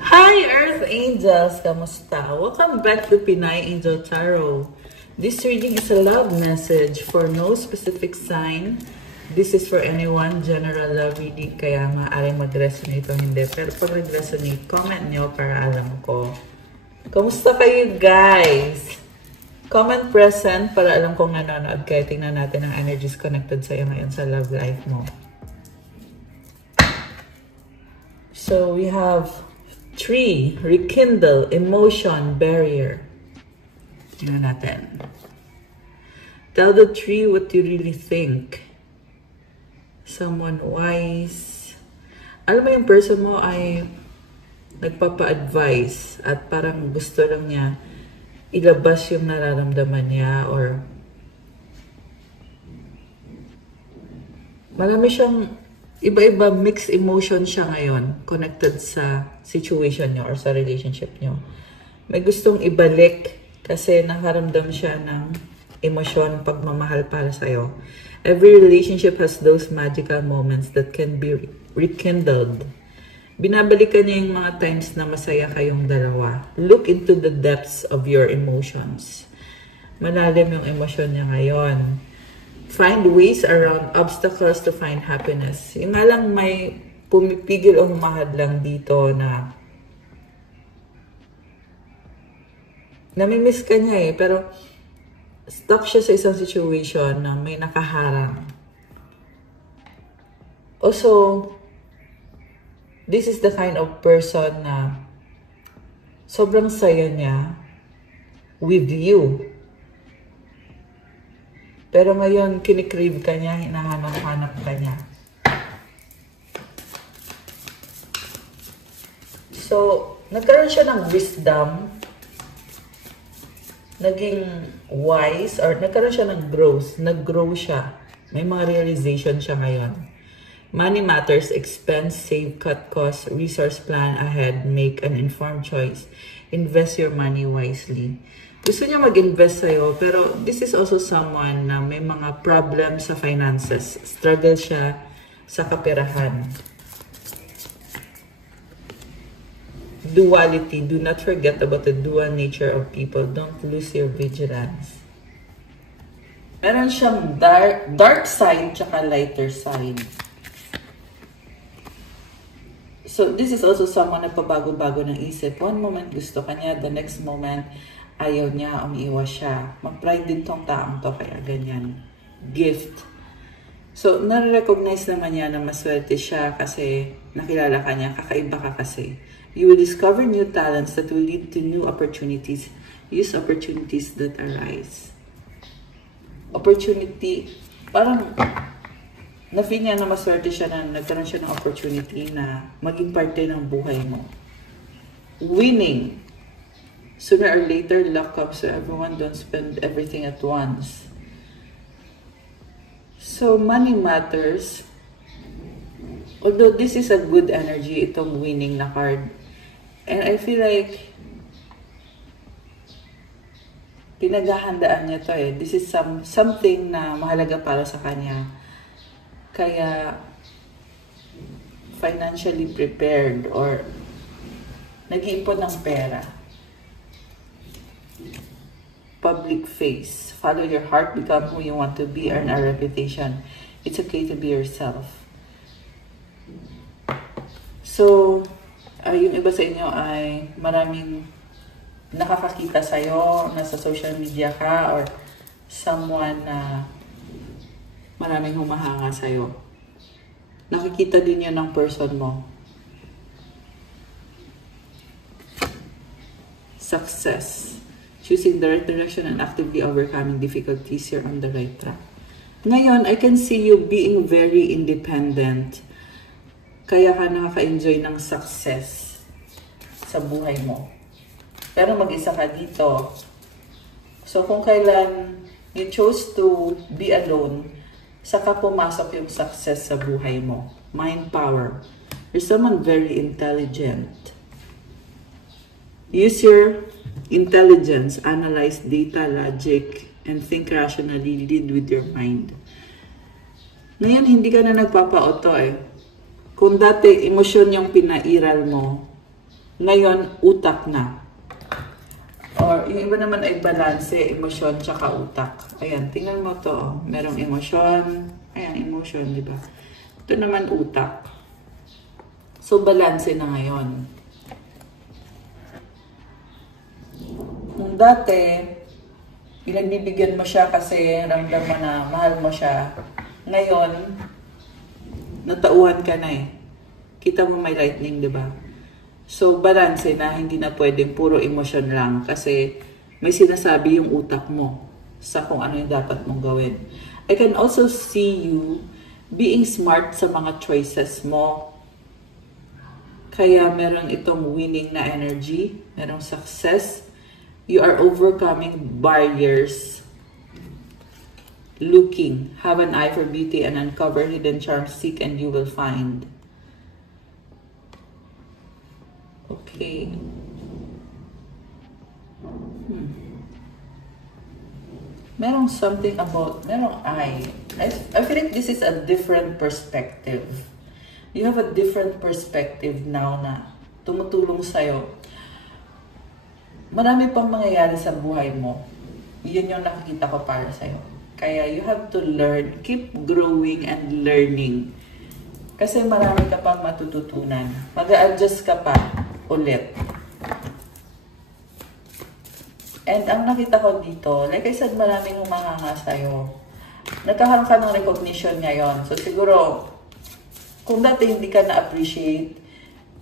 Hi Earth Angels! Kamusta? Welcome back to Pinay Angel Tarot. This reading is a love message for no specific sign. This is for anyone, general love reading, kaya maaaring mag-resonate o hindi. Pero pag nag-resonate, comment nyo para alam ko. Kamusta kayo guys? Comment present para alam kong nanonood kayo. Tingnan natin ang energies connected sa'yo ngayon sa love life mo. So we have tree, rekindle, emotion, barrier. Tingnan natin. Tell the tree what you really think. Someone wise. Alam mo yung person mo ay nagpapa-advise at parang gusto lang niya ilabas yung nararamdaman niya or marami siyang iba-iba mixed emotion siya ngayon connected sa situation niyo or sa relationship niyo. May gustong ibalik kasi nakaramdam siya ng emosyon, pagmamahal para sa'yo. Every relationship has those magical moments that can be rekindled. Binabalikan niya yung mga times na masaya kayong dalawa. Look into the depths of your emotions. Malalim yung emosyon niya ngayon. Find ways around obstacles to find happiness. Yung nga lang may pumipigil o humahad lang dito na namimiss ka niya pero stuck siya sa isang situation na may nakaharang. Also, this is the kind of person na sobrang saya niya with you. Pero ngayon, kinikrave ka niya, hinahanap-hanap ka niya. So, nagkaroon siya ng wisdom, naging wise, or nagkaroon siya ng growth, nag-grow siya. May mga realization siya ngayon. Money matters, expense, save, cut costs, resource plan ahead, make an informed choice. Invest your money wisely. Gusto niya mag-invest sa'yo, pero this is also someone na may mga problem sa finances. Struggle siya sa kaperahan. Duality. Do not forget about the dual nature of people. Don't lose your vigilance. Meron siyang dark side tsaka lighter side. So, this is also someone na pabago-bago ng isip. One moment gusto ka niya, the next moment ayaw niya, umiiwas siya. Mag-pride din tong taong to, kaya ganyan. Gift. So, nare-recognize naman niya na maswerte siya kasi nakilala ka niya, kakaiba ka kasi. You will discover new talents that will lead to new opportunities. Use opportunities that arise. Opportunity, parang na-feel niya na maswerte siya na nagkaroon siya ng opportunity na maging parte ng buhay mo. Winning. Sooner or later, luck comes to everyone. Don't spend everything at once. So, money matters. Although this is a good energy, itong winning na card. And I feel like pinaghahandaan niya to This is something na mahalaga para sa kanya. Kaya, financially prepared or nag-iipon ng pera. Public face. Follow your heart, become who you want to be, earn a reputation. It's okay to be yourself. So, yung iba sa inyo ay maraming nakakakita sa'yo, nasa social media ka, or someone na maraming humahanga sa'yo. Nakikita din yun ng person mo. Success. Choosing the right direction and actively overcoming difficulties, you're on the right track. Ngayon, I can see you being very independent. Kaya ka nakaka-enjoy ng success sa buhay mo. Pero mag-isa ka dito. So, kung kailan you chose to be alone, saka pumasok yung success sa buhay mo. Mind power. You're someone very intelligent. Use your intelligence, analyze data, logic, and think rationally, lead with your mind. Ngayon, hindi ka na nagpapa-auto Kung dati emosyon yung pinairal mo, Ngayon, utak na. Or yung iba naman ay balanse, emosyon, tsaka utak. Ayan, tingnan mo to. Merong emosyon. Ayan, emotion, di ba? Ito naman utak. So, balanse na ngayon. Kung dati, pinagbibigyan mo siya kasi ramdam mo na mahal mo siya. Ngayon, natauhan ka na eh. Kita mo may lightning, di ba? So, balance na, hindi na pwedeng puro emosyon lang kasi may sinasabi yung utak mo sa kung ano yung dapat mong gawin. I can also see you being smart sa mga choices mo. Kaya meron itong winning na energy, merong success. You are overcoming barriers. Looking, have an eye for beauty and uncover hidden charms, seek and you will find. Okay. Merong something about, merong eye. I feel like this is a different perspective. You have a different perspective now na tumutulong sa'yo. Marami pang mangyayari sa buhay mo. Yun yung nakikita ko para sa'yo. Kaya you have to learn, keep growing and learning. Kasi marami ka pang matututunan. Mag-a-adjust ka pa ulit. And ang nakita ko dito, like I said, maraming humahanga sa'yo. Nagkakaroon ka ng recognition ngayon. So siguro, kung dati hindi ka na-appreciate,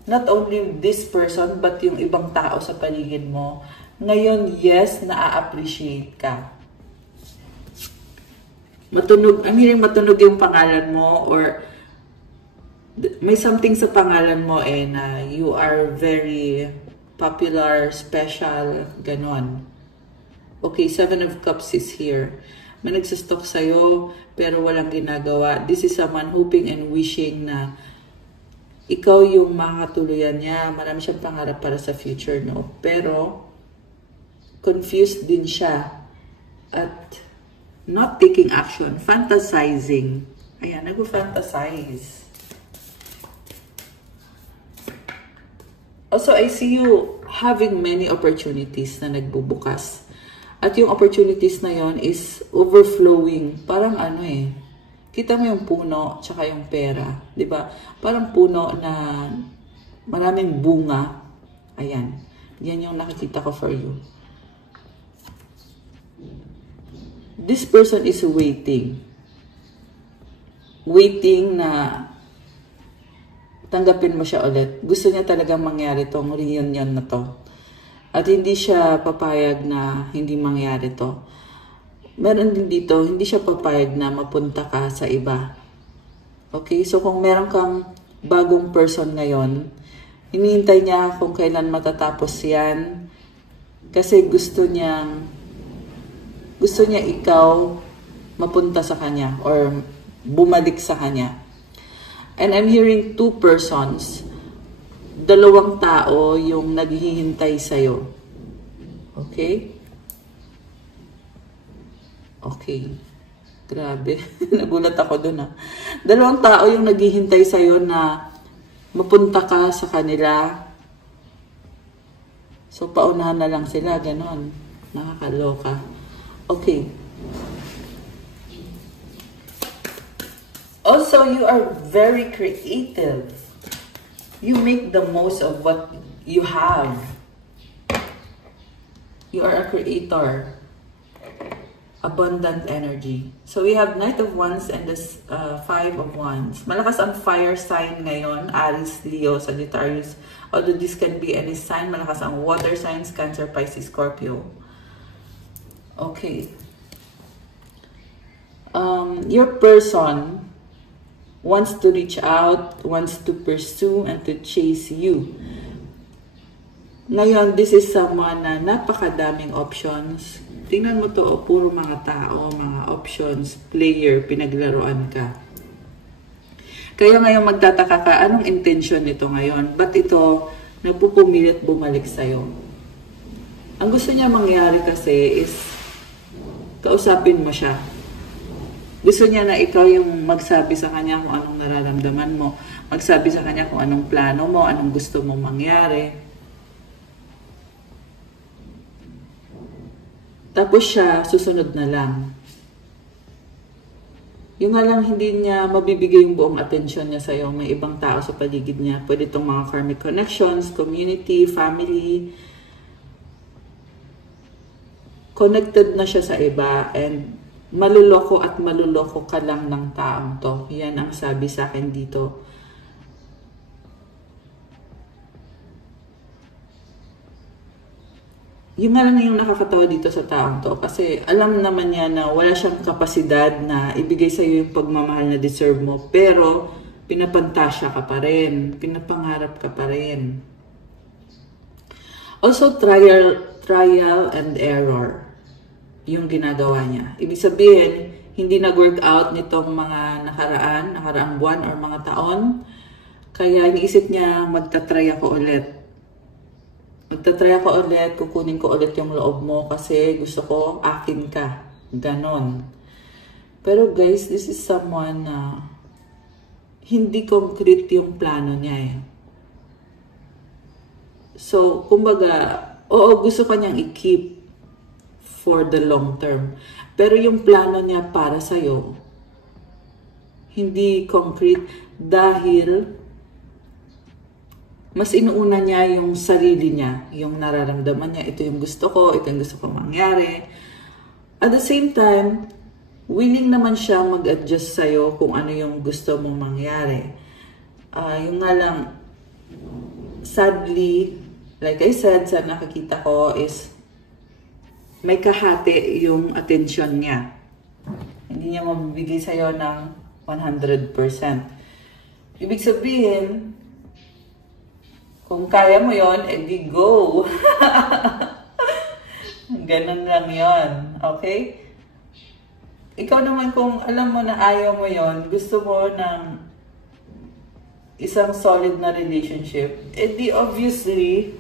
not only this person, but yung ibang tao sa paligid mo, ngayon, yes, na-appreciate ka. Matunog, ang hiling matunog yung pangalan mo, or may something sa pangalan mo eh na you are very popular, special, ganon. Okay, 7 of Cups is here. May nagsastalk sa'yo, pero walang ginagawa. This is someone hoping and wishing na ikaw yung makatuluyan niya. Marami siyang pangarap para sa future, no? Pero, confused din siya at not taking action, fantasizing. Ayan, nag-fantasize. Also, I see you having many opportunities na nagbubukas. At yung opportunities na yon is overflowing. Parang ano eh, kita mo yung puno tsaka yung pera. Diba? Parang puno na maraming bunga. Ayan. Yan yung nakikita ko for you. This person is waiting. Waiting na tanggapin mo siya ulit. Gusto niya talagang mangyari tong reunion na to. At hindi siya papayag na hindi mangyari to. Meron din dito, hindi siya papayag na mapunta ka sa iba. Okay? So kung meron kang bagong person ngayon, hinihintay niya kung kailan matatapos yan. Kasi gusto niya ikaw mapunta sa kanya or bumalik sa kanya. And I'm hearing 2 persons. 2 tao yung naghihintay sa'yo. Okay? Okay. Grabe. Nagulat ako dun 2 tao yung naghihintay sa'yo na mapunta ka sa kanila. So, paunahan na lang sila. Ganon. Nakakaloka. Okay. Also, you are very creative. You make the most of what you have. You are a creator. Abundant energy. So we have Knight of Wands and this 5 of Wands. Malakas ang fire sign ngayon. Aries, Leo, Sagittarius. Although this can be any sign. Malakas ang water signs. Cancer, Pisces, Scorpio. Okay. Your person wants to reach out, wants to pursue, and to chase you. Ngayon, this is someone na napakadaming options. Tingnan mo to, puro mga tao, mga options, player, pinaglaruan ka. Kaya ngayon magtataka ka, anong intention nito ngayon? Ba't ito nagpupumilit bumalik sa'yo? Ang gusto niya mangyari kasi is kausapin mo siya. Gusto niya na ikaw yung magsabi sa kanya kung anong nararamdaman mo. Magsabi sa kanya kung anong plano mo, anong gusto mong mangyari. Tapos siya, susunod na lang. Yung nga lang, hindi niya mabibigay yung buong atensyon niya sa'yo. May ibang tao sa paligid niya. Pwede itong mga karmic connections, community, family. Connected na siya sa iba and maluloko at maluloko ka lang ng taong to. Yan ang sabi sa akin dito. Yung nga lang yung nakakatawa dito sa taong to kasi alam naman niya na wala siyang kapasidad na ibigay sa iyo yung pagmamahal na deserve mo, pero pinapantasya ka pa rin, pinapangarap ka pa rin. Also, trial and error yung ginagawa niya. Ibig sabihin, hindi nag-work out nitong mga nakaraang buwan or mga taon, kaya iniisip niya magta-try ako ulit. Magta-try ako ulit, kukunin ko ulit yung loob mo kasi gusto ko akin ka. Ganon. Pero guys, this is someone na hindi concrete yung plano niya eh. So, kumbaga, oo, gusto ka niyang i-keep for the long term. Pero yung plano niya para sa'yo, hindi concrete dahil mas inuuna niya yung sarili niya, yung nararamdaman niya, ito yung gusto ko, ito yung gusto ko mangyari. At the same time, willing naman siya mag-adjust sa'yo kung ano yung gusto mong mangyari. Yung nga lang, sadly, like I said, sa nakikita ko is may kahati yung attention niya. Hindi niya mabibigay sa'yo ng 100%. Ibig sabihin, kung kaya mo yon, edi go. Ganun lang yon, okay? Ikaw naman kung alam mo na ayaw mo yon, gusto mo ng isang solid na relationship, edi obviously,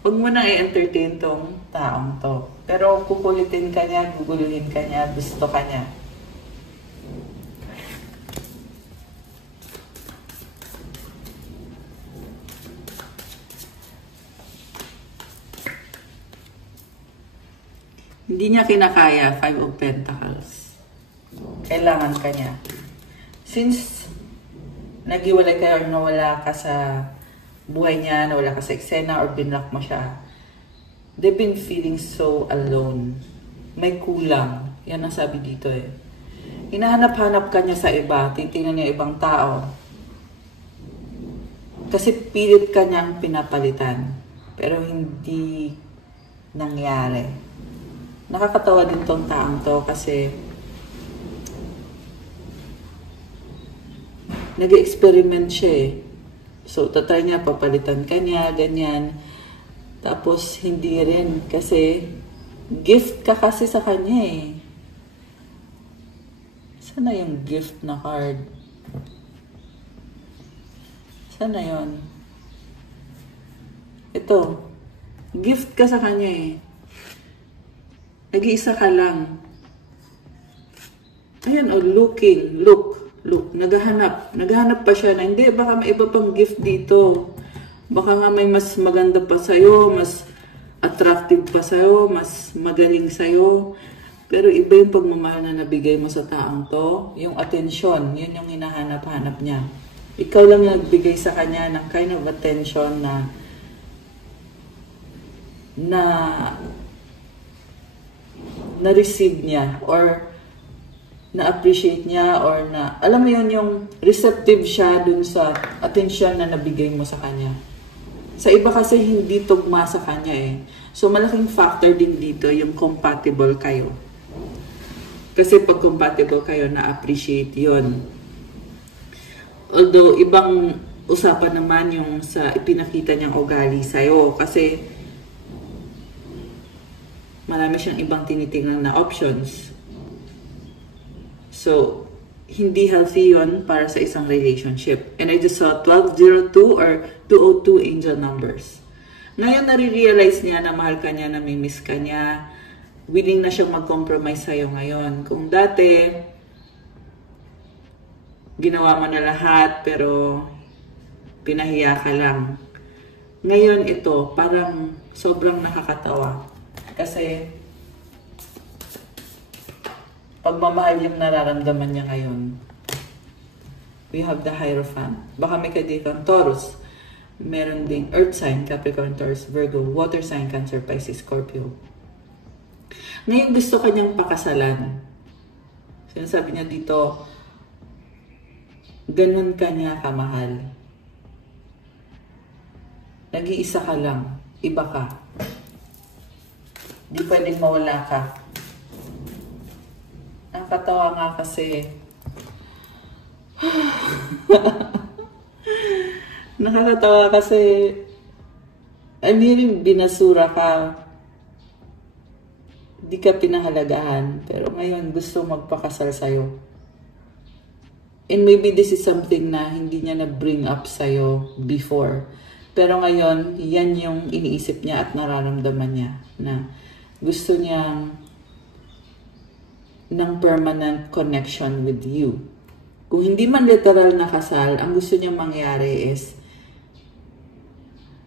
huwag mo nang i-entertain tong taong to. Pero kukulitin ka niya, guguluhin ka niya, gusto ka niya. Hindi niya kinakaya, 5 of Pentacles. Kailangan ka niya. Since naghiwalay kayo or nawala ka sa buhay niya, nawala ka sa eksena or binlock mo siya, they've been feeling so alone. May kulang. Yan ang sabi dito eh. Hinahanap-hanap ka niya sa iba, titingnan niya ibang tao. Kasi pilit ka niyang pinapalitan. Pero hindi nangyari. Nakakatawa din tong taong to kasi nag-experiment siya eh. So, tatry niya, papalitan ka niya, ganyan. Tapos, hindi rin kasi gift ka kasi sa kanya eh. Sana yung gift na card? Sana yun? Ito. Gift ka sa kanya eh. Nag-iisa ka lang. Ayan, oh, look. Naghahanap pa siya na, hindi, baka may iba pang gift dito. Baka nga may mas maganda pa sa'yo, mas attractive pa sa'yo, mas magaling sa'yo. Pero iba yung pagmamahal na nabigay mo sa taong to. Yung attention, yun yung hinahanap-hanap niya. Ikaw lang nagbigay sa kanya ng kind of attention na-receive niya or na-appreciate niya or na, alam mo yun, yung receptive siya dun sa attention na nabigay mo sa kanya. Sa iba kasi hindi tugma sa kanya eh. So malaking factor din dito yung compatible kayo. Kasi pag compatible kayo, na-appreciate yun. Although ibang usapan naman yung sa ipinakita niyang ugali sa'yo kasi marami siyang ibang tinitingnan na options. So, hindi healthy yun para sa isang relationship. And I just saw 1202 or 202 angel numbers. Ngayon, nare-realize niya na mahal ka niya, namimiss ka niya. Willing na siyang mag-compromise sa'yo ngayon. Kung dati, ginawa mo na lahat pero pinahiya ka lang. Ngayon ito, parang sobrang nakakatawa. Kasi pagmamahal yung nararamdaman niya ngayon. We have the Hierophant. Baka may kadikang Taurus. Meron ding Earth sign, Capricorn, Taurus, Virgo, Water sign, Cancer, Pisces, Scorpio. Ngayon gusto kanyang pakasalan. Sinasabi niya dito, ganun ka niya kamahal. Nag-iisa ka lang. Iba ka. Di pwedeng mawala ka. Nakakatawa nga kasi nakakatawa kasi binasura ka. Di ka pinahalagahan. Pero ngayon gusto magpakasal sa'yo. And maybe this is something na hindi niya na-bring up sa'yo before. Pero ngayon, yan yung iniisip niya at nararamdaman niya na gusto niyang ng permanent connection with you. Kung hindi man literal na kasal, ang gusto niyang mangyari is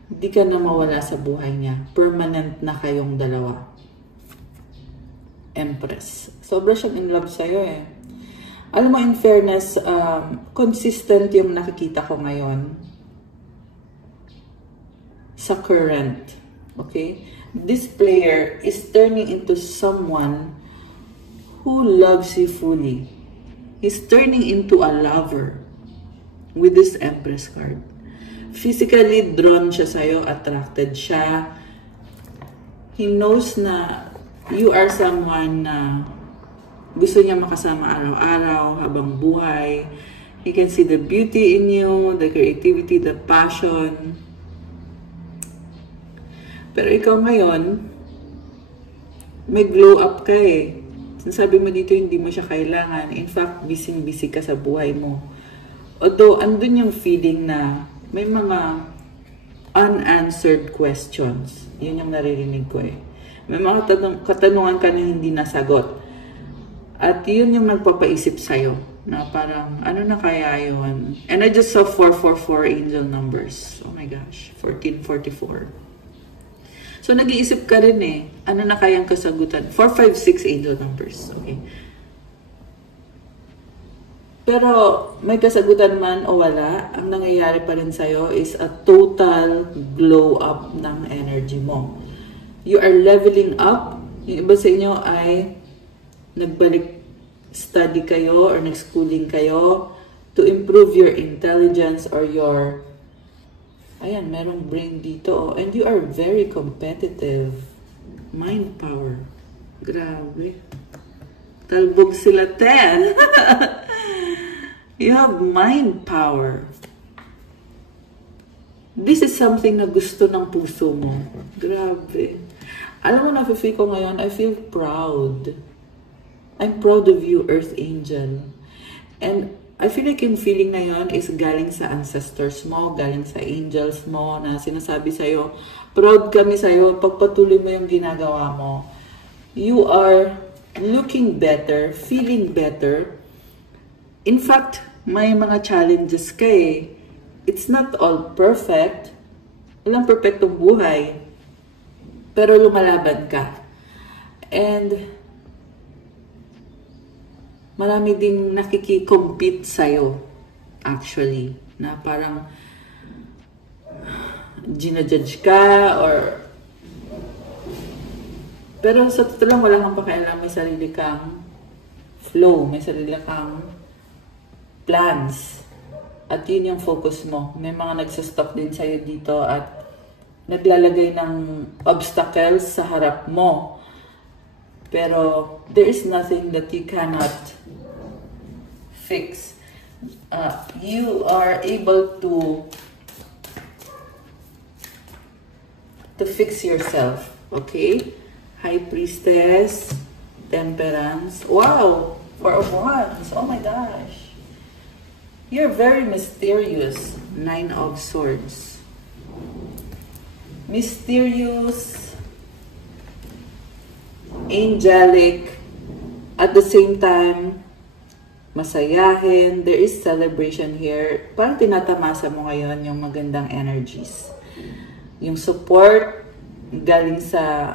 hindi ka na mawala sa buhay niya. Permanent na kayong dalawa. Empress. Sobra siyang in love sa'yo eh. Alam mo, in fairness, consistent yung nakikita ko ngayon sa current. Okay? This player is turning into someone who loves you fully. He's turning into a lover with this Empress card. Physically drawn siya sa'yo, attracted siya. He knows na you are someone na gusto niya makasama araw-araw habang buhay. He can see the beauty in you, the creativity, the passion. Pero ikaw ngayon, may glow up ka eh. Sinasabi mo dito, hindi mo siya kailangan. In fact, busy-busy ka sa buhay mo. Although, andun yung feeling na may mga unanswered questions. Yun yung naririnig ko eh. May mga katanungan ka na hindi nasagot. At yun yung nagpapaisip sa'yo. Na parang, ano na kaya yun? And I just saw 444 angel numbers. Oh my gosh. 1444. So, nag-iisip ka rin eh. Ano na kayang kasagutan? 456 angel numbers. Okay. Pero, may kasagutan man o wala, ang nangyayari pa rin sa'yo is a total glow up ng energy mo. You are leveling up. Yung iba sa inyo ay nagbalik study kayo or nag-schooling kayo to improve your intelligence or your ayan, merong brain dito. And you are very competitive. Mind power. Grabe. Talbog sila 10. You have mind power. This is something na gusto ng puso mo. Grabe. Alam mo, na-feel ko ngayon, I feel proud. I'm proud of you, Earth Angel. And I feel like yung feeling na yun is galing sa ancestors mo, galing sa angels mo, na sinasabi sa'yo, proud kami sa'yo, pagpatuloy mo yung ginagawa mo. You are looking better, feeling better. In fact, may mga challenges ka eh. It's not all perfect. Walang perfectong buhay. Pero lumalaban ka. And marami ding nakiki-compete sa'yo, actually, na parang ginajudge ka, or pero sa totoo lang, wala kang pakialam, may sarili kang flow, may sarili kang plans, at yun yung focus mo. May mga nagsastop din sa'yo dito at naglalagay ng obstacles sa harap mo. Pero there is nothing that you cannot fix. You are able to fix yourself. Okay? High Priestess, Temperance. Wow! Four of Wands. Oh my gosh. You're very mysterious. Nine of Swords. Mysterious, angelic, at the same time, masayahin. There is celebration here. Parang tinatamasa mo ngayon yung magandang energies. Yung support, galing sa,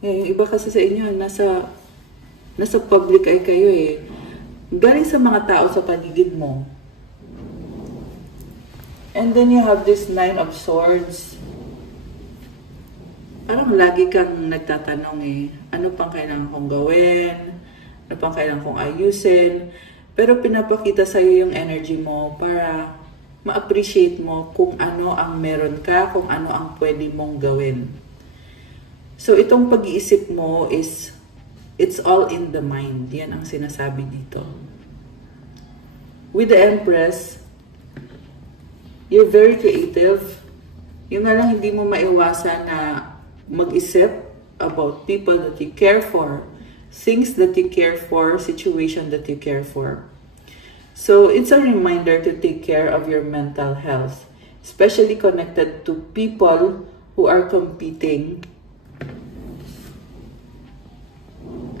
yung iba kasi sa inyo, nasa nasa public eye kayo eh. Galing sa mga tao sa paligid mo. And then you have this 9 of Swords. Parang lagi kang nagtatanong eh, ano pang kailangan kong gawin? Ano pang kailangan kong ayusin? Pero pinapakita sa'yo yung energy mo para ma-appreciate mo kung ano ang meron ka, kung ano ang pwede mong gawin. So itong pag-iisip mo is, it's all in the mind. Yan ang sinasabi dito. With the Empress, you're very creative. Yung nga lang hindi mo maiwasan na mag-isip about people that you care for, things that you care for, situation that you care for. So it's a reminder to take care of your mental health, especially connected to people who are competing.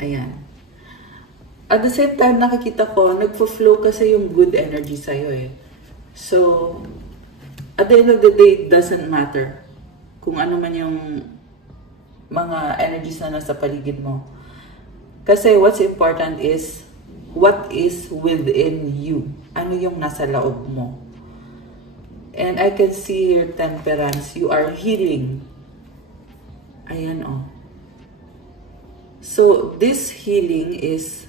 Ayan. At the same time, nakikita ko, nagpo-flow kasi yung good energy sa'yo eh. So, at the end of the day, it doesn't matter kung ano man yung mga energies na nasa paligid mo. Kasi what's important is what is within you. Ano yung nasa loob mo. And I can see your Temperance. You are healing. Ayan oh. So this healing is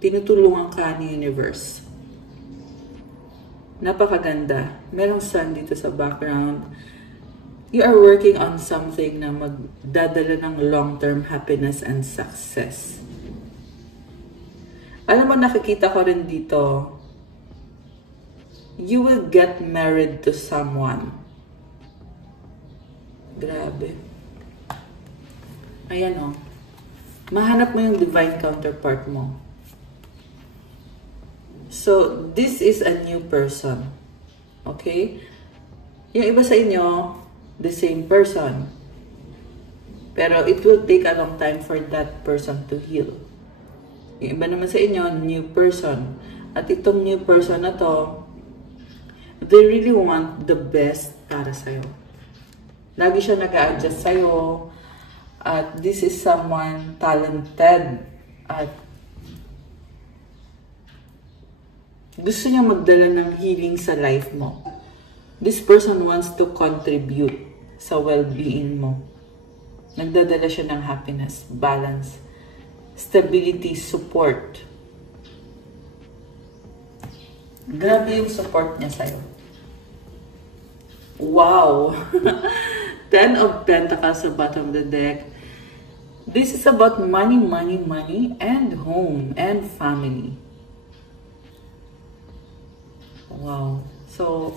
tinutulungan ka ni Universe. Napakaganda. Merong sun dito sa background. You are working on something na magdadala ng long-term happiness and success. Alam mo, nakikita ko rin dito, you will get married to someone. Grabe. Ayan o. Mahanap mo yung divine counterpart mo. So, this is a new person. Okay? Yung iba sa inyo, the same person. Pero it will take a long time for that person to heal. Yung iba naman sa inyo, new person. At itong new person na to, they really want the best para sa'yo. Lagi siya nag-a-adjust sa'yo. At this is someone talented. At gusto niya magdala ng healing sa life mo. This person wants to contribute sa well-being mo. Nagdadala siya ng happiness, balance, stability, support. Grabe yung support niya sa'yo. Wow! 10 of Pentacles sa bottom of the deck. This is about money, money, money, and home, and family. Wow. So,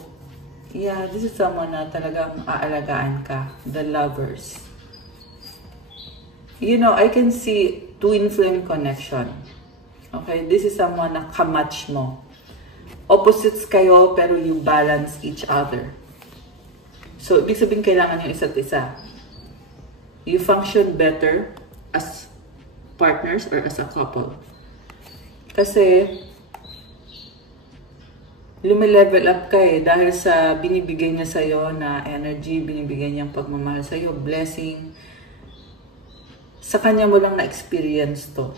yeah, this is someone na talagang aalagaan ka. The Lovers. You know, I can see twin flame connection. Okay? This is someone na kamatch mo. Opposites kayo, pero you balance each other. So, ibig sabihin kailangan yung isa't isa. You function better as partners or as a couple. Kasi, lumilevel up ka eh, dahil sa binibigay niya sa'yo na energy, binibigay niyang pagmamahal sa'yo, blessing. Sa kanya mo lang na-experience to.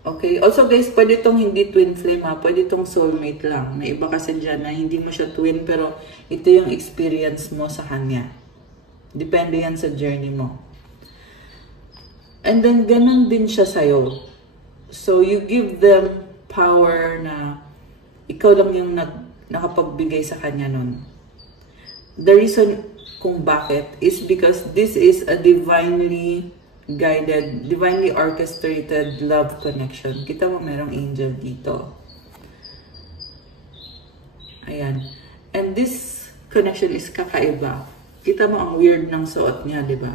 Okay? Also guys, pwede itong hindi twin flame ha, pwede itong soulmate lang. May iba kasi dyan na hindi mo siya twin, pero ito yung experience mo sa kanya. Depende yan sa journey mo. And then, ganun din siya sa'yo. So, you give them power na ikaw lang yung nakapagbigay sa kanya nun. The reason kung bakit is because this is a divinely guided, divinely orchestrated love connection. Kita mo merong angel dito. Ayan. And this connection is kakaiba. Kita mo ang weird ng suot niya, di ba?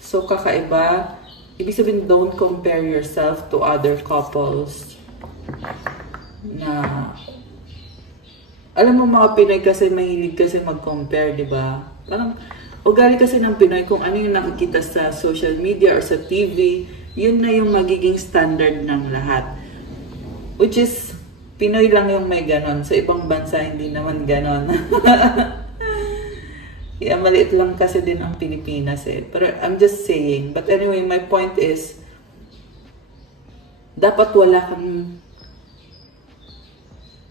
So, kakaiba. Ibig sabihin, don't compare yourself to other couples na alam mo mga Pinoy kasi mahilig kasi mag-compare, di ba? Parang ugali kasi ng Pinoy kung ano yung nakikita sa social media or sa TV, yun na yung magiging standard ng lahat. Which is, Pinoy lang yung may ganon. Sa ibang bansa, hindi naman ganon. Yeah, maliit lang kasi din ang Pilipinas eh. Pero I'm just saying. But anyway, my point is, dapat wala kang,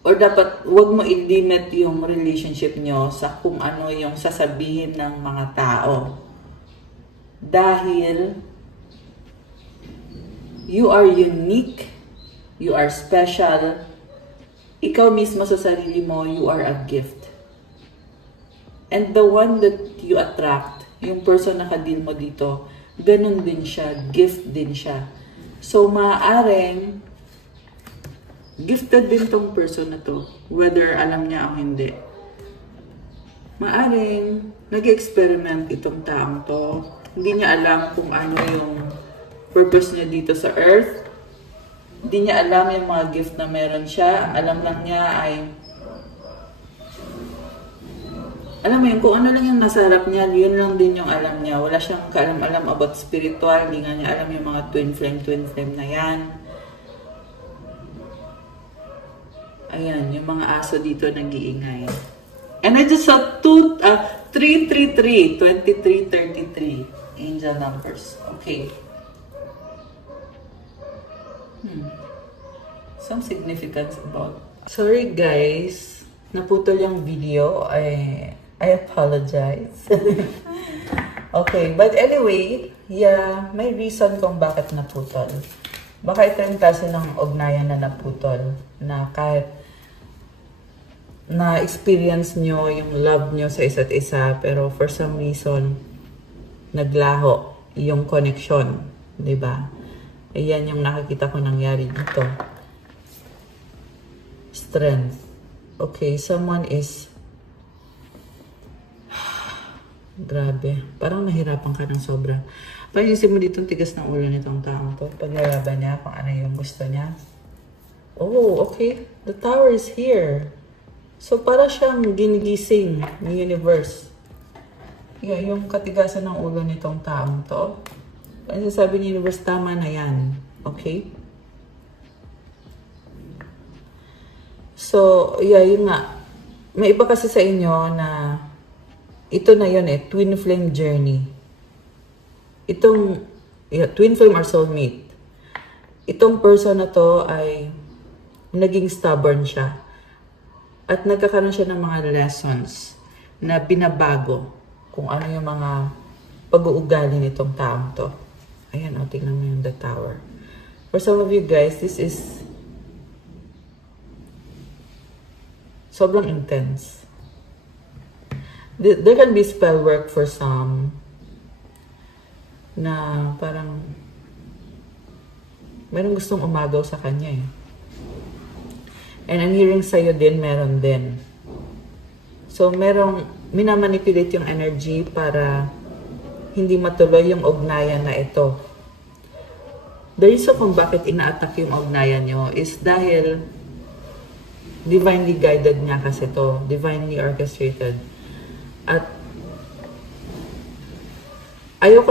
or dapat wag mo i-limit yung relationship nyo sa kung ano yung sasabihin ng mga tao. Dahil you are unique, you are special, ikaw mismo sa sarili mo, you are a gift. And the one that you attract, yung person na kadil mo dito, ganun din siya, gift din siya. So, maaaring gifted din tong person na to, whether alam niya o hindi. Maaaring nag-experiment itong taong to. Hindi niya alam kung ano yung purpose niya dito sa earth. Hindi niya alam yung mga gift na meron siya. Alam lang niya ay, alam mo yun, kung ano lang yung nasa harap niya, yun lang din yung alam niya. Wala siyang kaalam-alam about spiritual. Hindi nga niya alam yung mga twin flame na yan. Ayan, yung mga aso dito nag-iingay. And I just saw 333, 2333 angel numbers. Okay. Some significance about. Sorry guys, naputol yung video. I apologize. Okay, but anyway, yeah, may reason kung bakit naputol. Baka ito yung klase ng ugnayan na naputol, na kahit na-experience nyo yung love nyo sa isa't isa, pero for some reason, naglaho yung connection, di ba? Ayan yung nakikita ko nangyari dito. Strength. Okay, someone is grabe. Parang nahirapan ka ng sobra. Pag-isip mo dito, tigas ng ulo nitong taong to. Paglalaban niya kung ano yung gusto niya. Oh, okay. The tower is here. So, para siyang ginigising ng universe. Yeah, yung katigasan ng ulo nitong taong to. Ano sabi ng universe, tama na yan. Okay? So, yeah, yun nga. May iba kasi sa inyo na ito na yun twin flame journey. Itong, yeah, twin flame or soulmate. Itong person na to ay naging stubborn siya. At nagkakaroon siya ng mga lessons na binabago kung ano yung mga pag-uugali nitong taong to. Ayan, tingnan mo yung the tower. For some of you guys, this is sobrang intense. There can be spell work for some na parang merong gustong umagaw sa kanya eh. And I'm hearing sa'yo din, meron din. So, merong minamanipulate yung energy para hindi matuloy yung ugnayan na ito. The reason kung bakit ina-attack yung ugnayan nyo is dahil divinely guided niya kasi to, divinely orchestrated. At ayaw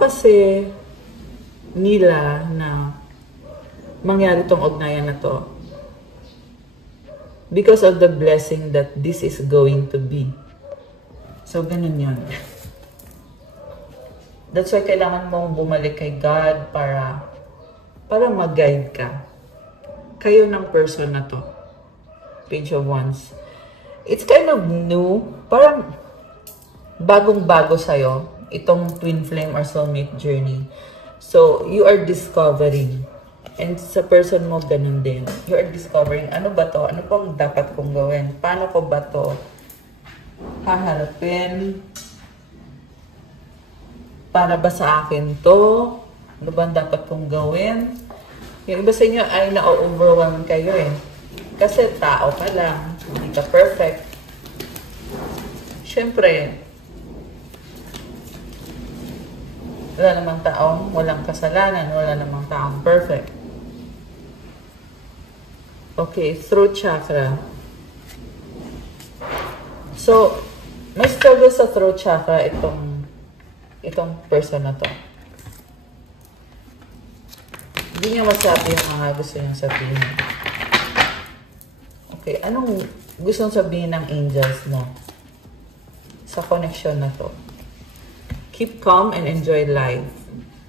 kasi nila na mangyari tong ugnayan na to because of the blessing that this is going to be. So, ganun yun. That's why kailangan mong bumalik kay God para mag-guide ka. Kayo ng person na to. Page of Wands. It's kind of new. Parang bagong-bago sa'yo itong twin flame or soulmate journey. So, you are discovering. And sa person mo, ganun din. You are discovering, ano ba to? Ano pang dapat kong gawin? Paano ko ba to haharapin? Para ba sa akin to? Ano ba dapat kong gawin? Yung iba sa inyo ay na-overwhelm kayo eh. Kasi tao ka lang. Hindi ka perfect. Siyempre, wala namang taong walang kasalanan. Wala namang taong perfect. Okay, throat chakra. So, may struggle sa throat chakra itong person na to. Hindi niya masabi yung mga gusto niyang sabihin. Okay, anong gusto sabihin ng angels mo sa connection na to? Keep calm and enjoy life.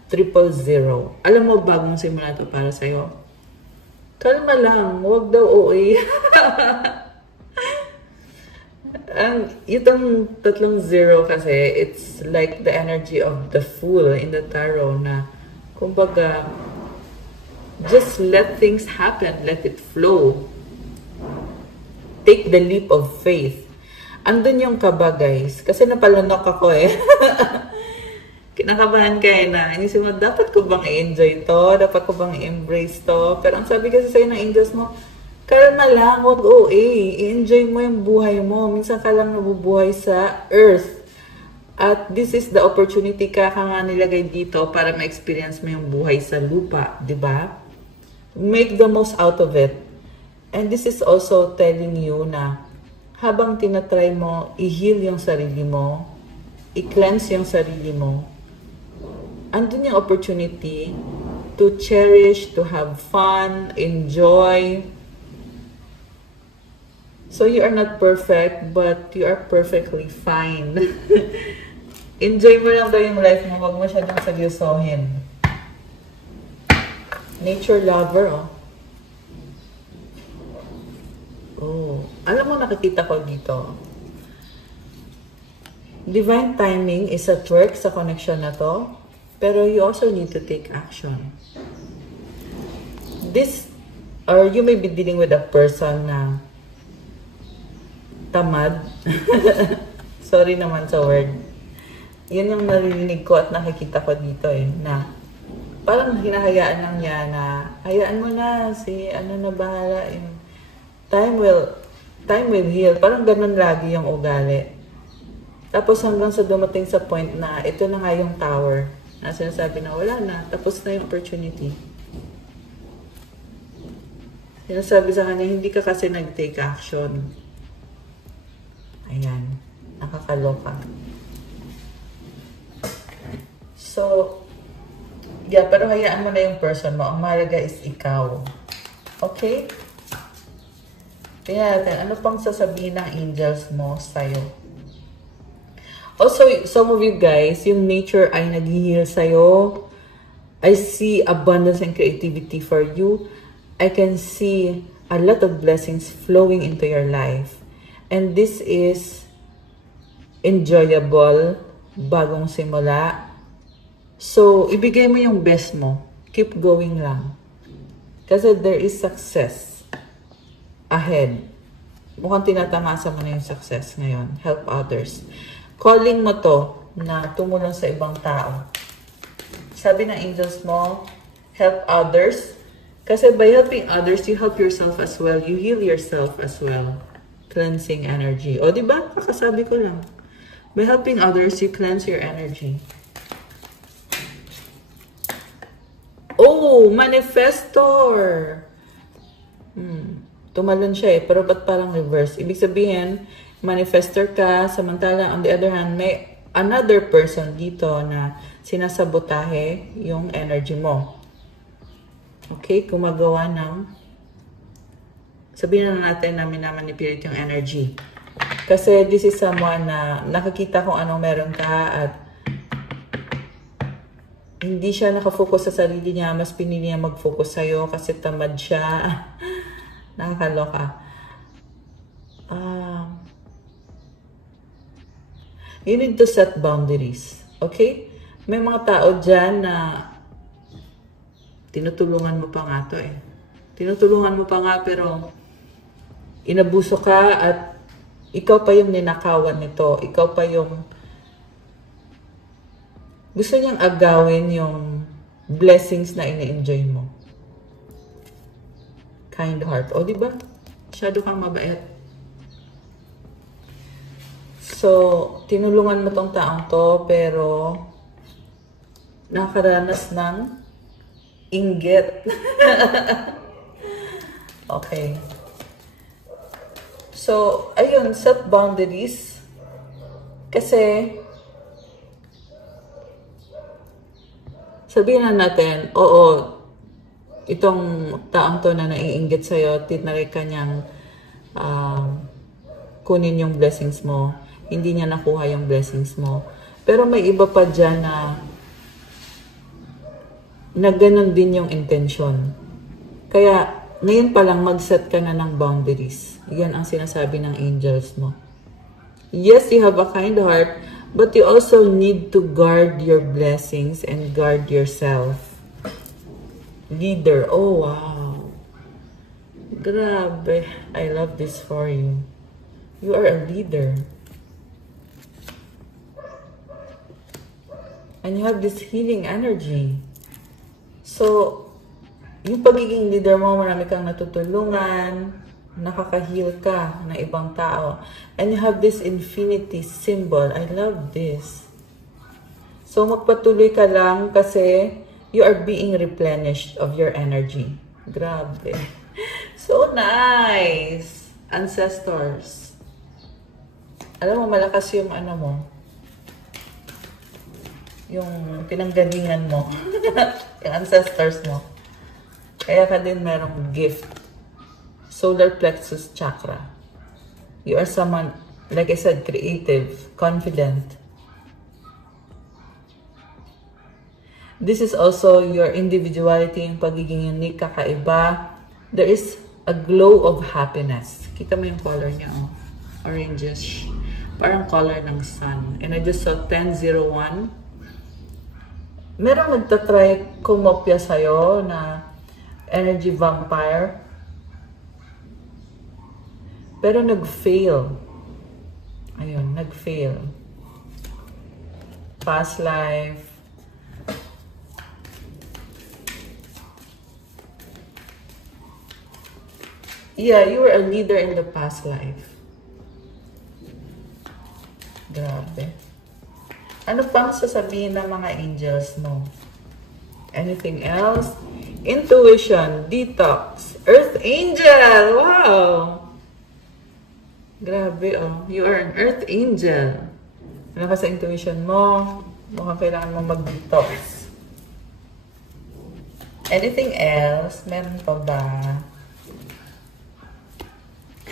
000. Alam mo, bagong simula to para sa'yo. Kalma lang, wag daw OA. Itong 30 kasi, it's like the energy of the Fool in the tarot na, kumbaga, just let things happen, let it flow. Take the leap of faith. Andun yung kaba, guys. Kasi napalunok ako eh. Kinakabahan ka eh na. Inisip mo, dapat ko bang i-enjoy to? Dapat ko bang i-embrace to? Pero ang sabi kasi sa'yo ng angels mo, kalma lang, wag OA. I-enjoy mo yung buhay mo. Minsan ka lang nabubuhay sa earth. At this is the opportunity ka nga nilagay dito para ma-experience mo yung buhay sa lupa. Diba? Make the most out of it. And this is also telling you na habang tinatry mo, i-heal yung sarili mo, i-cleanse yung sarili mo, andun yung opportunity to cherish, to have fun, enjoy. So you are not perfect, but you are perfectly fine. Enjoy mo lang daw yung life mo, wag mo siya dang seryosohin. Nature lover, oh. Oh, alam mo, nakikita ko dito. Divine timing is at work sa connection na to, pero you also need to take action. This, or you may be dealing with a person na tamad. Sorry naman sa word. Yun yung narinig ko at nakikita ko dito eh, na parang hinahayaan lang niya na, hayaan mo na, si ano na bahala, yung time will heal. Parang ganun lagi yung ugali. Tapos hanggang sa dumating sa point na ito na nga yung tower. Na sinasabi na wala na. Tapos na yung opportunity. Sinasabi sa kanya, hindi ka kasi nag-take action. Ayan. Nakakaloka. So, yeah, pero hayaan mo na yung person mo. Ang mahalaga is ikaw. Okay? Kaya natin, ano pang sasabihin ng angels mo sa'yo? Also, some of you guys, yung nature ay nag-heal sa'yo. I see abundance and creativity for you. I can see a lot of blessings flowing into your life. And this is enjoyable, bagong simula. So, ibigay mo yung best mo. Keep going lang. Kasi there is success ahead. Mukhang tinatamasa mo na yung success ngayon. Help others. Calling mo to na tumulong sa ibang tao. Sabi ng angels mo, help others. Kasi by helping others, you help yourself as well. You heal yourself as well. Cleansing energy. O, diba? Kakasabi ko lang. By helping others, you cleanse your energy. Oh, manifestor! Tumalon siya eh, pero ba't parang reverse? Ibig sabihin, manifestor ka, samantala on the other hand, may another person dito na sinasabotahe yung energy mo. Okay? Gumagawa ng, sabihin na natin na minamanipulate yung energy. Kasi this is someone na nakakita kung anong meron ka at hindi siya nakafocus sa sarili niya, mas pinili niya mag-focus sa'yo kasi tamad siya. Nakakaloka. You need to set boundaries. Okay? May mga tao dyan na tinutulungan mo pa nga to eh. Tinutulungan mo pa nga pero inabuso ka at ikaw pa yung ninakawan nito. Ikaw pa yung gusto niyang agawin yung blessings na ini-enjoy mo. Kind heart. O, diba? Masyado kang mabait. So, tinulungan mo tong taong to, pero nakaranas ng inggit. Okay. So, ayun, set boundaries. Kasi, sabihin na natin, oo, itong taong to na naiinggit sa'yo, tinry ka niyang kunin yung blessings mo. Hindi niya nakuha yung blessings mo. Pero may iba pa dyan na na ganun din yung intention. Kaya, ngayon pa lang mag-set ka na ng boundaries. Yan ang sinasabi ng angels mo. Yes, you have a kind heart, but you also need to guard your blessings and guard yourself. Leader. Oh, wow. Grabe. I love this for you. You are a leader. And you have this healing energy. So, yung pagiging leader mo, marami kang natutulungan, nakaka-heal ka ng ibang tao. And you have this infinity symbol. I love this. So, magpatuloy ka lang kasi you are being replenished of your energy. Grabe. So nice! Ancestors. Alam mo, malakas yung ano mo. Yung pinanggalingan mo. Yung ancestors mo. Kaya ka din merong gift. Solar plexus chakra. You are someone, like I said, creative, confident. This is also your individuality, yung pagiging unique, kakaiba. There is a glow of happiness. Kita mo yung color niya, oh. Orangish. Parang color ng sun. And I just saw 1001. Merong nagtatry kumopya sa'yo na energy vampire. Pero nag-fail. Ayun, nag-fail. Past life. Yeah, you were a leader in the past life. Grabe. Ano pang sasabihin ng mga angels mo? Anything else? Intuition, detox, earth angel. Wow! Grabe, oh. You are an earth angel. Ano ka sa intuition mo? Mukhang kailangan mo mag-detox. Anything else? Meron pa ba?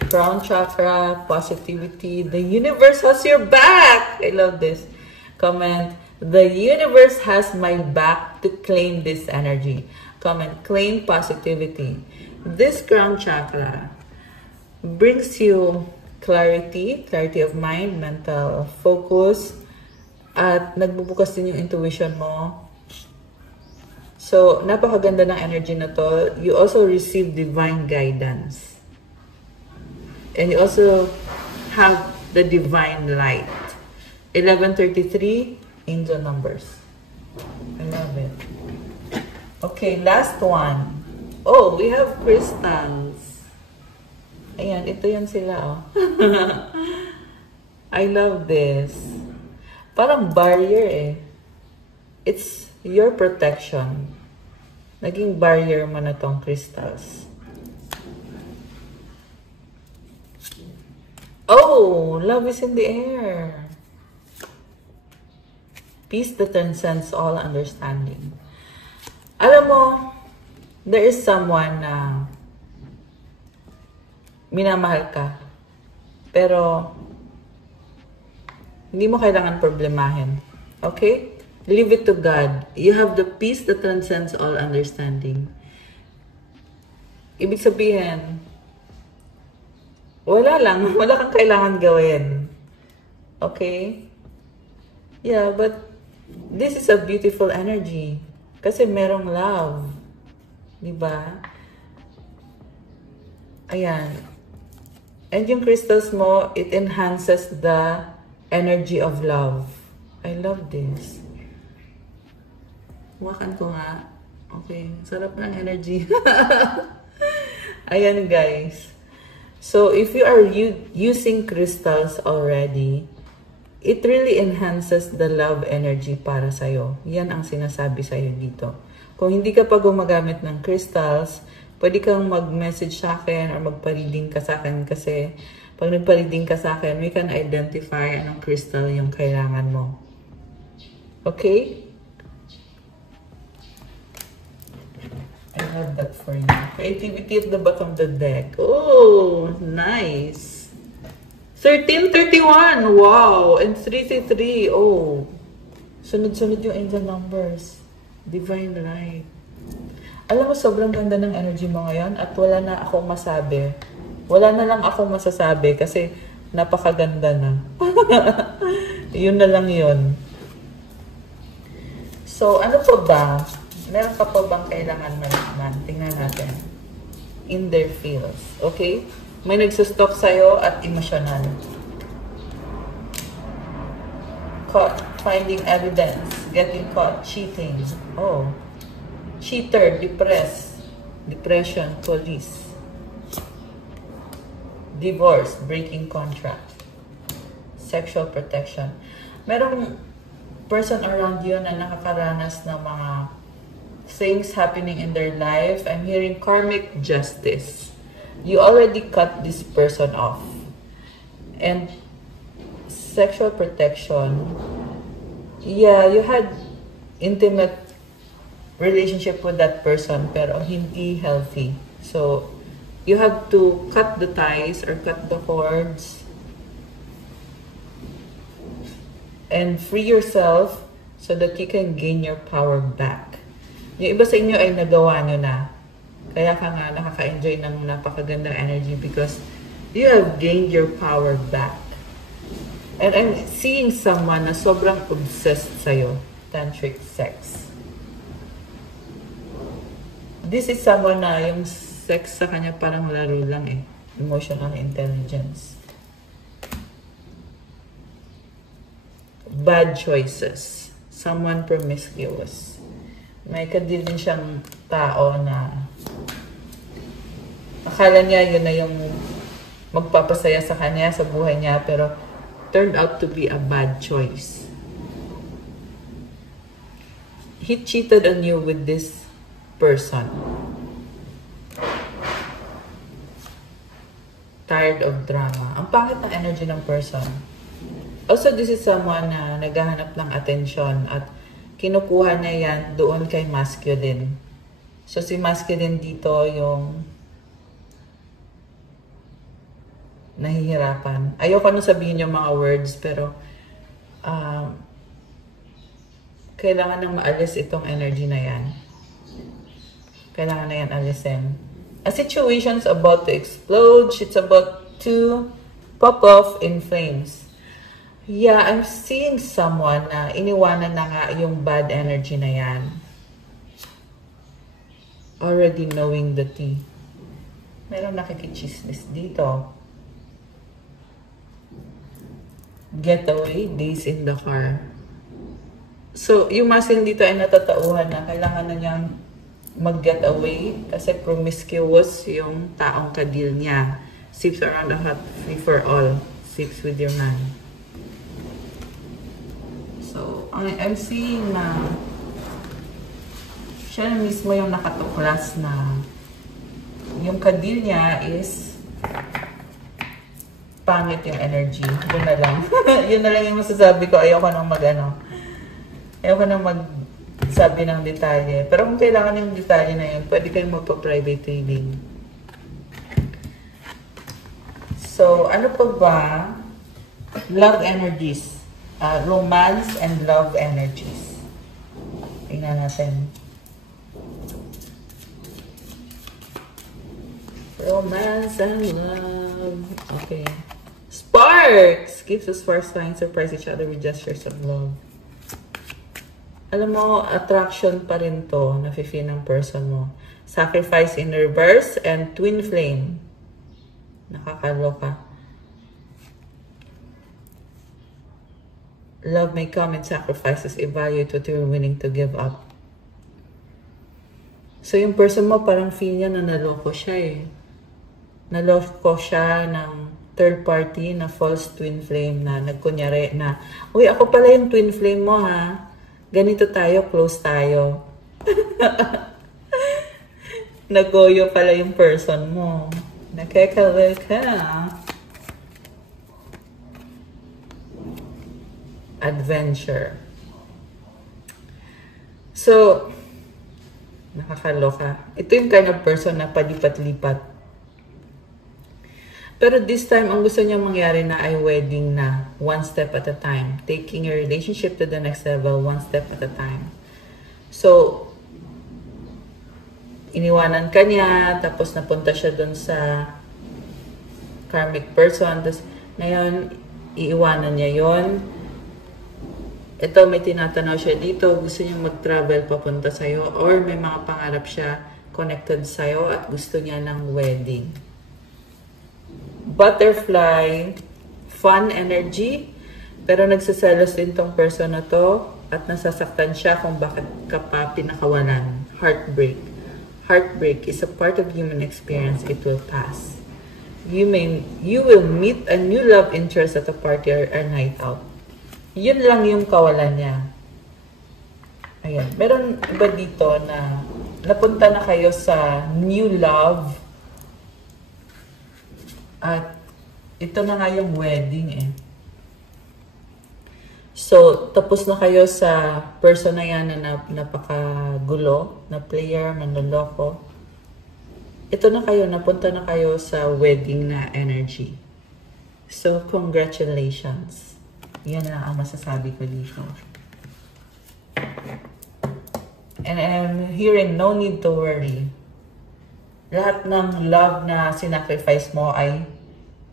Crown chakra, positivity. The universe has your back. I love this. Comment, the universe has my back to claim this energy. Comment, claim positivity. This crown chakra brings you clarity of mind, mental focus, at nagbubukas din yung intuition mo. So, napakaganda ng energy na to. You also receive divine guidance. And you also have the divine light. 1133, angel numbers. I love it. Okay, last one. Oh, we have crystals. Ayan, ito yan sila, oh. I love this. Parang barrier, eh. It's your protection. Naging barrier mo na tong crystals. Oh, love is in the air. Peace that transcends all understanding. Alam mo, there is someone na minamahal ka, pero hindi mo kailangan problemahin. Okay? Leave it to God. You have the peace that transcends all understanding. Ibig sabihin, wala lang. Wala kang kailangan gawin. Okay? Yeah, but this is a beautiful energy. Kasi merong love. Diba? Ayan. And yung crystals mo, it enhances the energy of love. I love this. Wakan ko nga. Okay. Sarap ng energy. Ayan, guys. So, if you are using crystals already, it really enhances the love energy para sa'yo. Yan ang sinasabi sa'yo dito. Kung hindi ka pa gumagamit ng crystals, pwede kang mag-message sa akin or magpa-reading ka sa akin kasi pag nagpa-reading ka sa akin, we can identify anong crystal yung kailangan mo. Okay? I love that for you. Creativity at the bottom of the deck. Oh, nice. 1331. Wow. And 333. Oh. Sunod-sunod yung angel numbers. Divine right. Alam mo, sobrang ganda ng energy mo ngayon at wala na akong masabi. Wala na lang akong masasabi kasi napakaganda na. Yun na lang yun. So, ano pa ba? Meron pa pa bang kailangan malaman? Tingnan natin. In their feels. Okay? May nagsustok sa'yo at emosyonal. Caught. Finding evidence. Getting caught. Cheating. Oh. Cheater. Depressed. Depression. Police. Divorce. Breaking contract. Sexual protection. Merong person around you na nakakaranas ng mga things happening in their life. I'm hearing karmic justice. You already cut this person off. And sexual protection, yeah, you had intimate relationship with that person pero hindi healthy. So, you have to cut the ties or cut the cords and free yourself so that you can gain your power back. Yung iba sa inyo ay nagawa nyo na. Kaya ka nga nakaka-enjoy ng napakagandang energy because you have gained your power back. And I'm seeing someone na sobrang obsessed sa'yo. Tantric sex. This is someone na yung sex sa kanya parang laro lang eh. Emotional intelligence. Bad choices. Someone promiscuous. May kadil din siyang tao na akala niya yun na yung magpapasaya sa kanya, sa buhay niya, pero turned out to be a bad choice. He cheated on you with this person. Tired of drama. Ang pangit ng energy ng person. Also, this is someone na naghahanap ng atensyon at kinukuha niya yan doon kay masculine. So, si masculine dito yung nahihirapan. Ayoko na sabihin yung mga words, pero kailangan nang maalis itong energy na yan. Kailangan na yan alisin. A situation's about to explode. It's about to pop off in flames. Yeah, I'm seeing someone na iniwanan na nga yung bad energy na yan. Already knowing the tea. Meron nakikichismis dito. Getaway, days in the car. So, yung masculine dito ay natatauhan na kailangan na niyang mag-getaway kasi promiscuous yung taong kadil niya. Sips around the hot, free for all. Sips with your man. So, I'm seeing na siya na mismo yung nakatuklas na yung kadil niya is pangit yung energy. Yun na lang. Yun na lang yung masasabi ko. Ayoko nang ayoko nang magsabi ng detalye. Pero kung kailangan yung detalye na yun, pwede kayong magpa-private reading. So, ano pa ba? Love energies. Romance and love energies. Tingnan natin. Romance and love. Okay. Sparks! Gives us sparks, find, surprise each other with gestures of love. Alam mo, attraction pa rin to, nafe-feel ng person mo. Sacrifice in reverse and twin flame. Nakakaloka. Love may come in sacrifices. Evaluate what you're willing to give up. So, yung person mo, parang feel niya na naloko siya eh. Naloko siya ng third party na false twin flame na nagkunyari na, uy, ako pala yung twin flame mo ha. Ganito tayo, close tayo. Nagoyo pala yung person mo. Nakakaloka. Adventure. So, nakakaloka. Ito yung kind of person na palipat-lipat. Pero this time, ang gusto niya mangyari na ay wedding na. One step at a time. Taking your relationship to the next level, one step at a time. So, iniwanan ka niya, tapos napunta siya dun sa karmic person. Tapos, ngayon, iiwanan niya yon. Ito, may tinatanaw siya dito. Gusto niya mag-travel papunta sa'yo. Or may mga pangarap siya connected sa'yo at gusto niya ng wedding. Butterfly, fun energy. Pero nagsaselos din tong person na to. At nasasaktan siya kung bakit ka pa pinakawalan. Heartbreak. Heartbreak is a part of human experience. It will pass. You will meet a new love interest at a party or a night out. Yun lang yung kawalan niya. Ayan. Meron iba dito na napunta na kayo sa new love. At ito na nga yung wedding eh. So, tapos na kayo sa person na yan na napakagulo, na player, manloloko. Ito na kayo, napunta na kayo sa wedding na energy. So, congratulations. Yan lang ang masasabi ko dito. And I'm hearing no need to worry. Lahat ng love na sinacrifice mo ay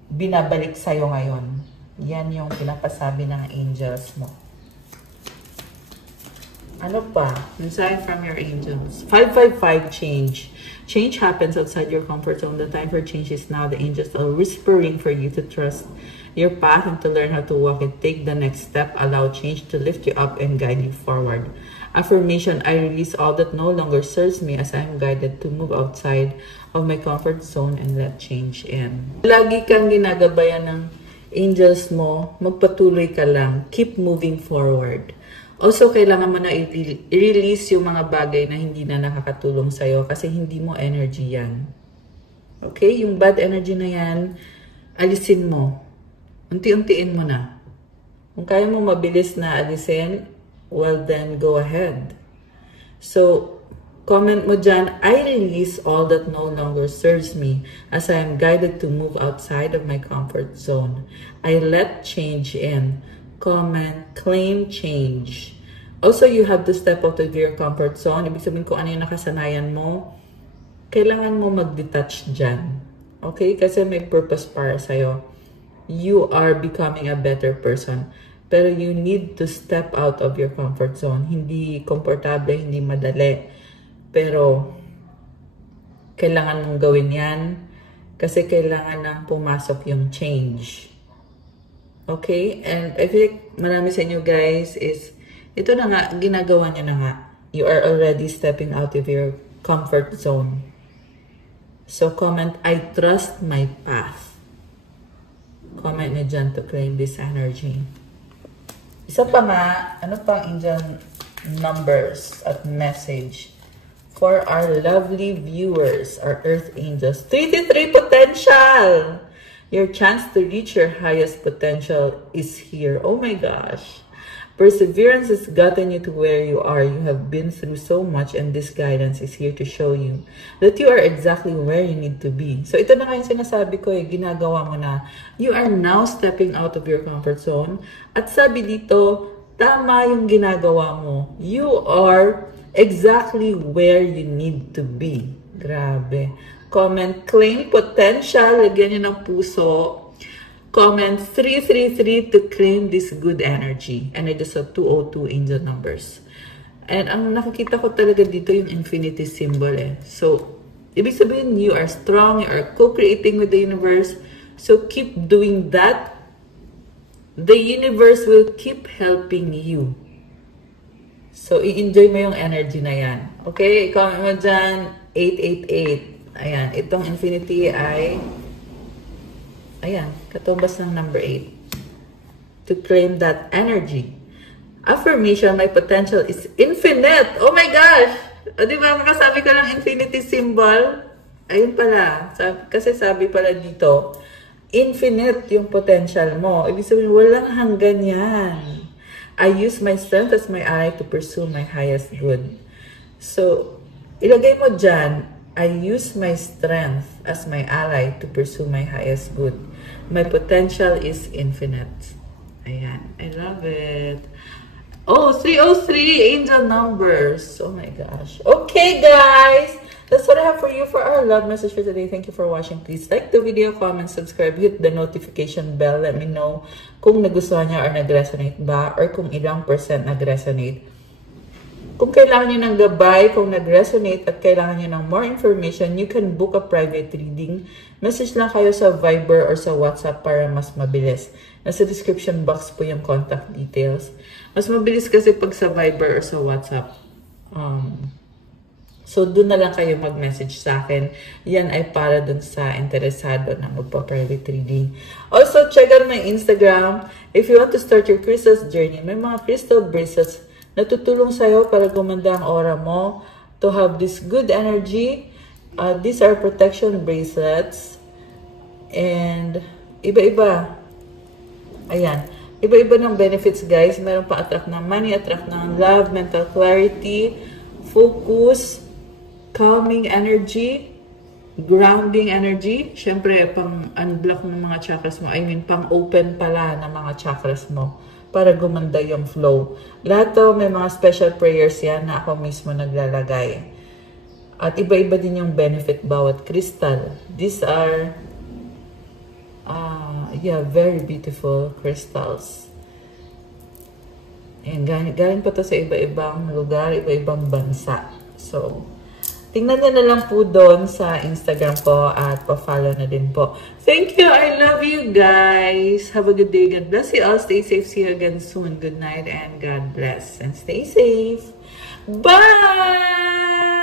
binabalik sa'yo ngayon. Yan yung pinapasabi ng angels mo. Ano pa? Mensahe from your angels. 555 change. Change happens outside your comfort zone. The time for change is now. The angels are whispering for you to trust your path and to learn how to walk it. Take the next step. Allow change to lift you up and guide you forward. Affirmation, I release all that no longer serves me as I am guided to move outside of my comfort zone and let change in. Lagi kang ginagabayan ng angels mo, magpatuloy ka lang. Keep moving forward. Also, kailangan mo na i-release yung mga bagay na hindi na nakakatulong sa'yo kasi hindi mo energy yan. Okay? Yung bad energy na yan, alisin mo. Unti-untiin mo na. Kung kaya mo mabilis na alisin, well then, go ahead. So, comment mo dyan, I release all that no longer serves me as I am guided to move outside of my comfort zone. I let change in. Comment, claim change. Also, you have to step out of your comfort zone. Ibig sabihin kung ano yung nakasanayan mo, kailangan mo mag-detach dyan. Okay? Kasi may purpose para sa'yo. You are becoming a better person. Pero you need to step out of your comfort zone. Hindi komportable, hindi madali. Pero, kailangan mong gawin yan kasi kailangan nang pumasok yung change. Okay? And I think marami sa inyo guys is, ito na nga, ginagawa niya na nga. You are already stepping out of your comfort zone. So, comment, I trust my path. Comment niyo dyan to claim this energy. Isa pa nga, ano pang angel numbers at message for our lovely viewers, our earth angels? 33 potential! Your chance to reach your highest potential is here. Oh my gosh. Perseverance has gotten you to where you are. You have been through so much and this guidance is here to show you that you are exactly where you need to be. So ito na nga yung sinasabi ko eh, ginagawa mo na. You are now stepping out of your comfort zone. At sabi dito, tama yung ginagawa mo. You are exactly where you need to be. Grabe. Comment, claim potential. Lagyan nyo ng puso. Comment 333 to claim this good energy. And it is a 202 angel numbers. And ang nakikita ko talaga dito yung infinity symbol eh. So, ibig sabihin, you are strong, you are co-creating with the universe. So, keep doing that. The universe will keep helping you. So, i-enjoy mo yung energy na yan. Okay? Comment mo dyan, 888. Ayan, itong infinity ay, ayan, katumbas ng number 8. To claim that energy. Affirmation, my potential is infinite. Oh my gosh! O diba, makasabi ko ng infinity symbol? Ayun pala. Kasi sabi pala dito, infinite yung potential mo. Ibig sabihin, walang hanggan yan. I use my strength as my ally to pursue my highest good. So, ilagay mo dyan, I use my strength as my ally to pursue my highest good. My potential is infinite. Ayan. I love it. Oh, 303 angel numbers. Oh my gosh. Okay, guys. That's what I have for you for our love message for today. Thank you for watching. Please like the video, comment, subscribe, hit the notification bell. Let me know kung nagustuhan niya or nag-resonate ba or kung ilang percent nag-resonate. Kung kailangan niyo ng gabay, kung nag-resonate at kailangan niyo ng more information, you can book a private reading. Message lang kayo sa Viber or sa WhatsApp para mas mabilis. Nasa description box po yung contact details. Mas mabilis kasi pag sa Viber or sa WhatsApp. So, doon na lang kayo mag-message sa akin. Yan ay para dun sa interesado na magpa-private reading. Also, check out my Instagram. If you want to start your crystals journey, may mga crystal bracelets na tutulong sa'yo para gumanda ang aura mo, to have this good energy. These are protection bracelets. And, iba-iba. Ayan. Iba-iba ng benefits, guys. Meron pa attract ng money, attract ng love, mental clarity, focus, calming energy, grounding energy. Siyempre, pang-unblock ng mga chakras mo. I mean, pang-open pala ng mga chakras mo para gumanda yung flow. Lahat to, may mga special prayers yan na ako mismo naglalagay. At iba-iba din yung benefit bawat crystal. These are, very beautiful crystals. And galing pa to sa iba-ibang lugar, iba-ibang bansa. So, tingnan nyo na lang po doon sa Instagram ko at pa-follow na din po. Thank you. I love you guys. Have a good day. God bless you all. Stay safe. See you again soon. Good night and God bless. And stay safe. Bye!